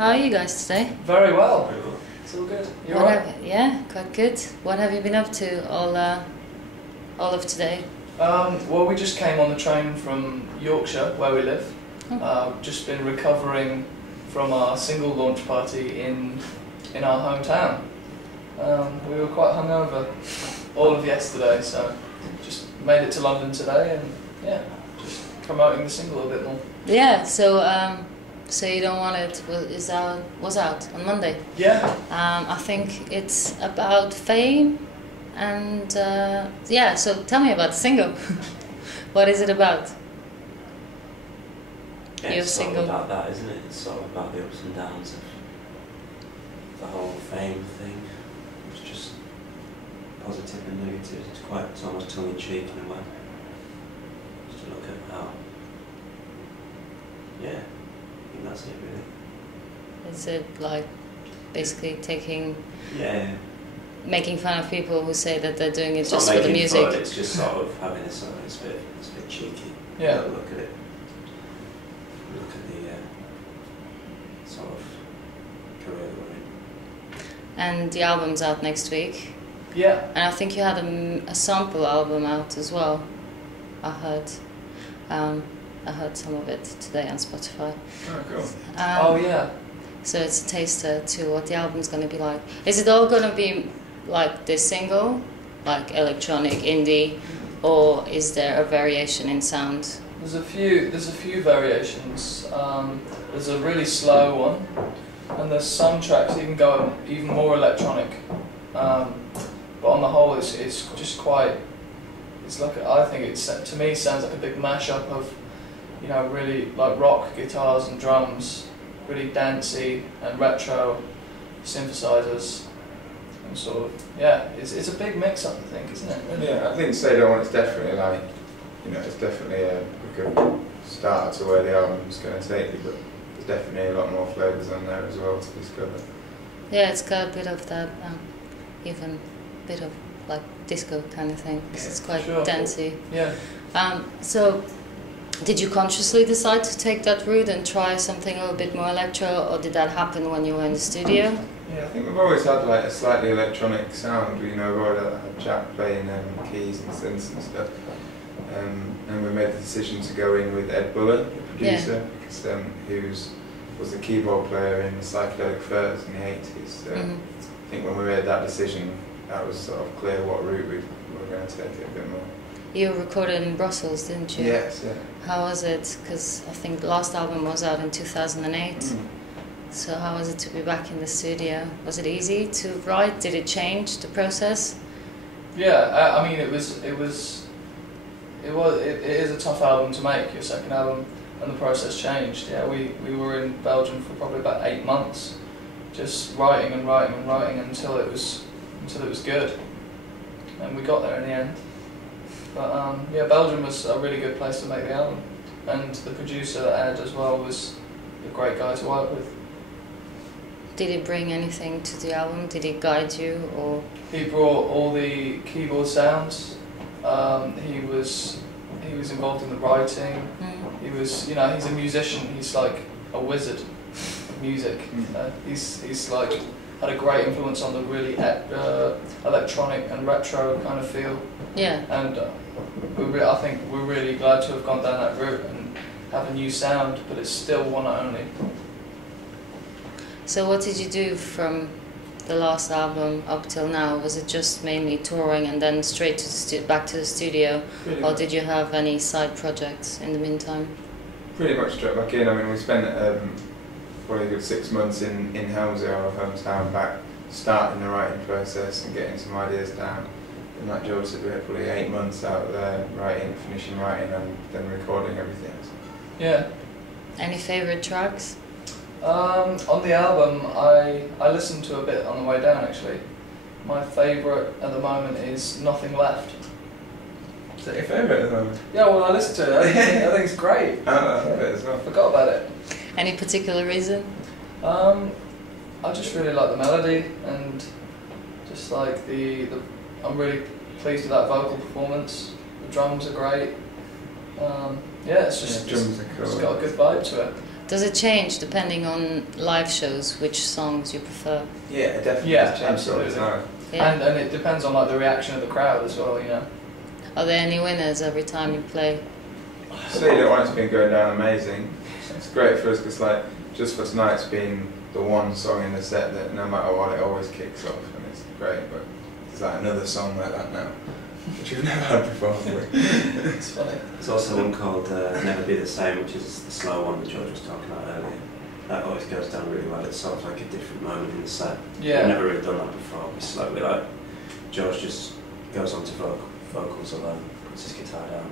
How are you guys today? Very well. It's all good. You alright? Yeah, quite good. What have you been up to all of today? Well, we just came on the train from Yorkshire, where we live. Just been recovering from our single launch party in our hometown. We were quite hungover all of yesterday, so just made it to London today, and yeah, just promoting the single a bit more. Yeah. So you don't want it was out on Monday. Yeah. I think it's about fame, and yeah. So tell me about the single. What is it about? Yeah, Your it's single. sort of about that, isn't it? It's sort of about the ups and downs of the whole fame thing. It's just positive and negative. It's almost tongue in cheek in a way. Just to look at how. Yeah, I think that's it really. Is it like basically making fun of people who say that they're doing it it's just for the music? Fun, it's just sort of having it's a bit cheeky. Yeah. Look at it. Look at the sort of career that we're in. And the album's out next week. Yeah. And I think you had a sample album out as well. I heard some of it today on Spotify. Oh, cool. Oh, yeah. So it's a taster to what the album's going to be like. Is it all going to be like this single, like electronic, indie, or is there a variation in sound? There's a few variations. There's a really slow one, and there's some tracks even go even more electronic. But on the whole, it's just quite. It's like I think to me sounds like a big mashup of, you know, really like rock guitars and drums, really dancey and retro synthesizers, and sort of it's a big mix up, I think, isn't it? Really? Yeah, I think Say Don't Want it's definitely like, you know, it's definitely a good start to where the album's going to take you, but there's definitely a lot more flavours on there as well to discover. Yeah, it's got a bit of that, even a bit of like disco kind of thing, because it's quite dancey. Yeah. So, did you consciously decide to take that route and try something a little bit more electro, or did that happen when you were in the studio? Yeah, I think we've always had like a slightly electronic sound. You know, we've always had Jack playing keys and synths and stuff. And we made the decision to go in with Ed Buller, the producer, because he was the keyboard player in the Psychedelic Furs in the 80s. So I think when we made that decision, that was sort of clear what route we were going to take it a bit more. You recorded in Brussels, didn't you? Yes, yeah. How was it? Because I think the last album was out in 2008. So how was it to be back in the studio? Was it easy to write? Did it change the process? Yeah, I mean it is a tough album to make, your second album, and the process changed. Yeah, we were in Belgium for probably about 8 months, just writing and writing and writing until it was good, and we got there in the end. But yeah, Belgium was a really good place to make the album, and the producer, Ed, as well, was a great guy to work with. Did he bring anything to the album? Did he guide you, or? He brought all the keyboard sounds. He was involved in the writing. He was, you know, he's a musician. He's like a wizard of music. He's like had a great influence on the really electronic and retro kind of feel. Yeah. And I think we're really glad to have gone down that route and have a new sound, but it's still one only. So what did you do from the last album up till now? Was it just mainly touring and then straight to back to the studio, or did you have any side projects in the meantime? Pretty much straight back in. I mean, we spent probably a good 6 months in Helmsley, our hometown, back starting the writing process and getting some ideas down. And like Joe said, we had probably 8 months out there finishing writing and then recording everything. Yeah. Any favourite tracks? On the album, I listened to a bit on the way down actually. My favourite at the moment is Nothing Left. Is that your favourite at the moment? Yeah, well I listened to it, I think it's great. I love it as well. Forgot about it. Any particular reason? I just really like the melody, and just like I'm really pleased with that vocal performance. The drums are great. Yeah, it's just drums are cool. It's got a good vibe to it. Does it change depending on live shows, which songs you prefer? Yeah, it definitely Yeah, has changed all the absolutely. time. Yeah. And it depends on like the reaction of the crowd as well, you know. Are there any winners every time you play? See that one, it's been going down amazing. It's great for us because like just for tonight's been the one song in the set that no matter what it always kicks off, and it's great. But there's like another song like that now, which we've never had before. It's funny. There's also one called Never Be the Same, which is the slow one that George was talking about earlier. That always goes down really well. It's sort of like a different moment in the set. Yeah. We've never really done that before. We slowly, like, George just goes on to vocals alone, puts his guitar down.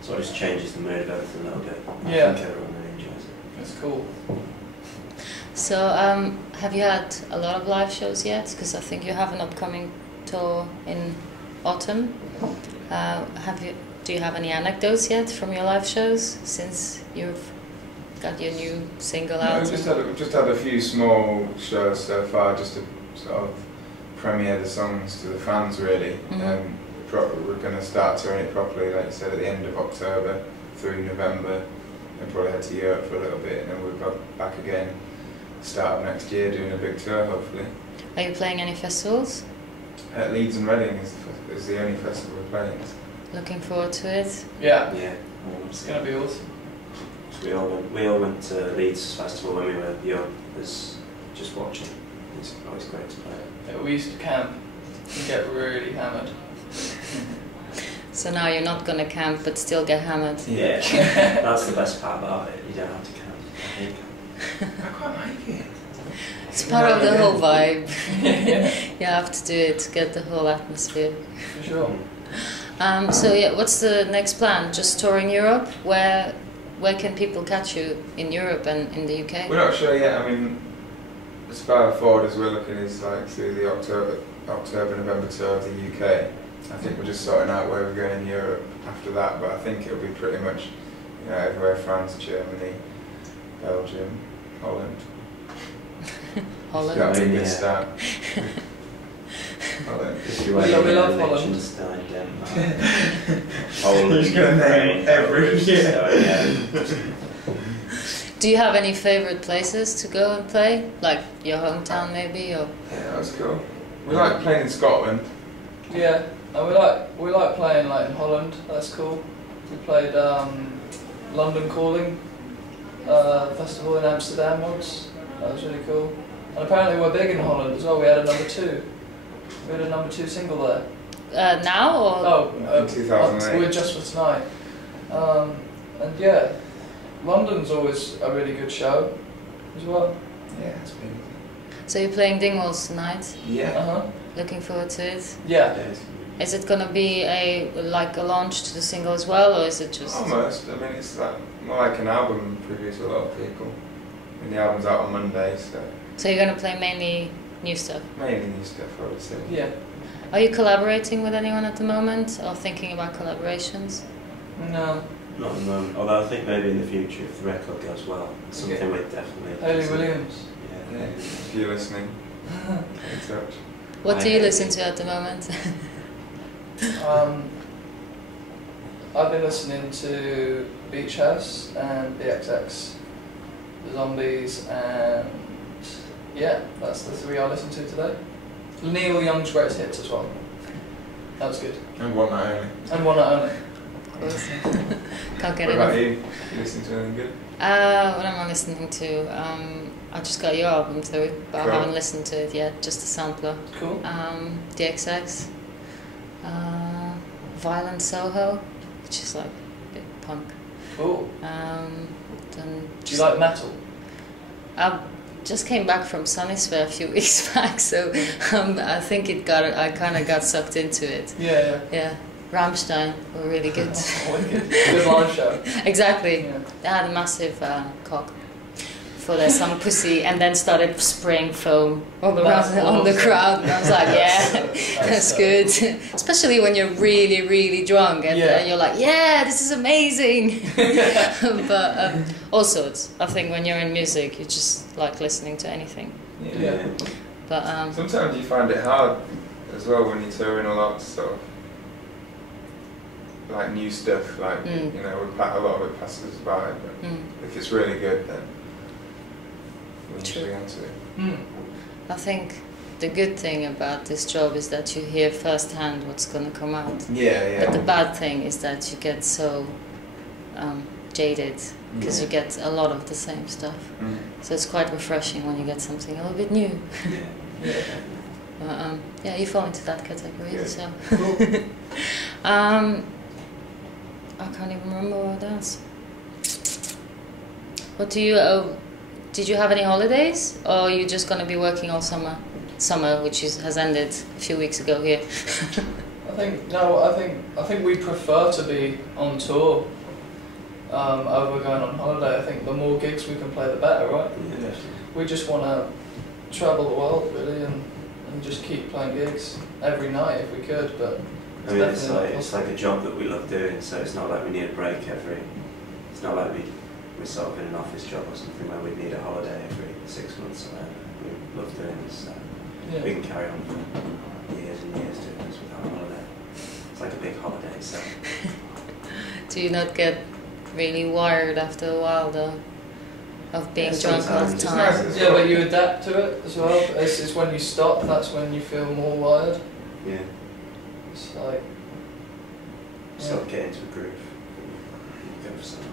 So it just changes the mood of everything a little bit. Yeah. I think everyone really enjoys it. It's cool. So, have you had a lot of live shows yet? Because I think you have an upcoming tour in autumn. Do you have any anecdotes yet from your live shows since you've got your new single No, out? we've just had a few small shows so far, just to sort of premiere the songs to the fans really. Mhm. We're going to start touring it properly, like you said, at the end of October through November, and probably head to Europe for a little bit, and then we'll go back again start of next year doing a big tour hopefully. Are you playing any festivals? Leeds and Reading is the only festival we're playing. Looking forward to it. Yeah. Yeah. It's gonna be awesome. We all went to Leeds Festival when we were young, as just watching. It's always great to play. Yeah, we used to camp and get really hammered. So now you're not gonna camp but still get hammered. Yeah, that's the best part about it. You don't have to camp. I hate camp. I quite like it. It's part of the whole vibe. You have to do it to get the whole atmosphere. For sure. So yeah, what's the next plan? Just touring Europe? Where can people catch you in Europe and in the UK? We're not sure yet. I mean, as far forward as we're looking is like through the October-November tour of the UK. I think we're just sorting out where we're going in Europe after that, but I think it'll be pretty much, you know, everywhere: France, Germany, Belgium, Holland. Holland. Got a Yeah. good start. Holland. If We love Holland. Liechtenstein, Denmark, Poland, You're just gonna name Ukraine, every Do you have any favorite places to go and play? Like your hometown maybe, or? Yeah, that's cool. We like playing in Scotland. Yeah. And we like playing like in Holland. That's cool. We played London Calling festival in Amsterdam once. That was really cool. And apparently we're big in Holland as well. We had a number 2. We had a number 2 single there. Now or? Oh, In 2008. we're just for tonight. And yeah, London's always a really good show as well. Yeah, it's been. So you're playing Dingwalls tonight? Yeah. Looking forward to it. Yeah. Is it gonna be a launch to the single as well, or is it just? Almost. I mean, it's like more like an album produced with a lot of people. And the album's out on Monday, so So you're gonna play mainly new stuff. mainly new stuff, I would say. Yeah. Are you collaborating with anyone at the moment, or thinking about collaborations? No. Not at the moment, although I think maybe in the future, if the record goes well, it's something we'd definitely... Hayley Williams. Yeah. Yeah, if you're listening, get in touch. What do you listen to at the moment? I've been listening to Beach House and the XX, the Zombies, and yeah, that's the 3 I listened to today. Neil Young's greatest hits as well. That was good. And one night only. And One Night Only. Can't get What about enough. you? You listening to anything good? What am I listening to? I just got your album through, but Cool. I haven't listened to it yet, just a sampler. Cool. The XX, Violent Soho, which is like a bit punk. Cool. Then Do you like metal? I just came back from Sunnysphere a few weeks back, so I think I kind of got sucked into it. Yeah, Yeah, Rammstein were really good. Wicked. Good live show. Exactly. Yeah. They had a massive cock for their song Pussy, and then started spraying foam all around on the awesome. crowd, and I was like, yeah, that's good. Especially when you're really, really drunk, and you're like, yeah, this is amazing. But also, I think when you're in music, you just like listening to anything. Yeah. But Sometimes you find it hard as well when you're touring a lot of stuff. Like new stuff, like, you know, a lot of it passes by, but if it's really good, then we True. usually answer it. Hmm. I think the good thing about this job is that you hear firsthand what's going to come out. Yeah, yeah. But the bad thing is that you get so jaded because you get a lot of the same stuff. Mm. So it's quite refreshing when you get something a little bit new. Yeah. Yeah, you fall into that category. Good. So Cool. I can't even remember what else. What do you? Did you have any holidays, or are you just gonna be working all summer? Summer, which has ended a few weeks ago here. I think we prefer to be on tour over going on holiday. I think the more gigs we can play, the better, right? Yeah. We just want to travel the world really and just keep playing gigs every night if we could. But I mean, it's definitely not it's like a job that we love doing, so it's not like we need a break every. It's not like we're sort of in an office job or something where we need a holiday every 6 months or whatever. We love doing this, so Yeah. we can carry on for years and years doing this without a holiday. It's like a big holiday, so. Do you not get really wired after a while though, of being Yeah, drunk all the sometimes. time? It's nice. Yeah, but you adapt to it as well. It's when you stop, that's when you feel more wired. Yeah. It's like, Sort of get into a groove. Go for something.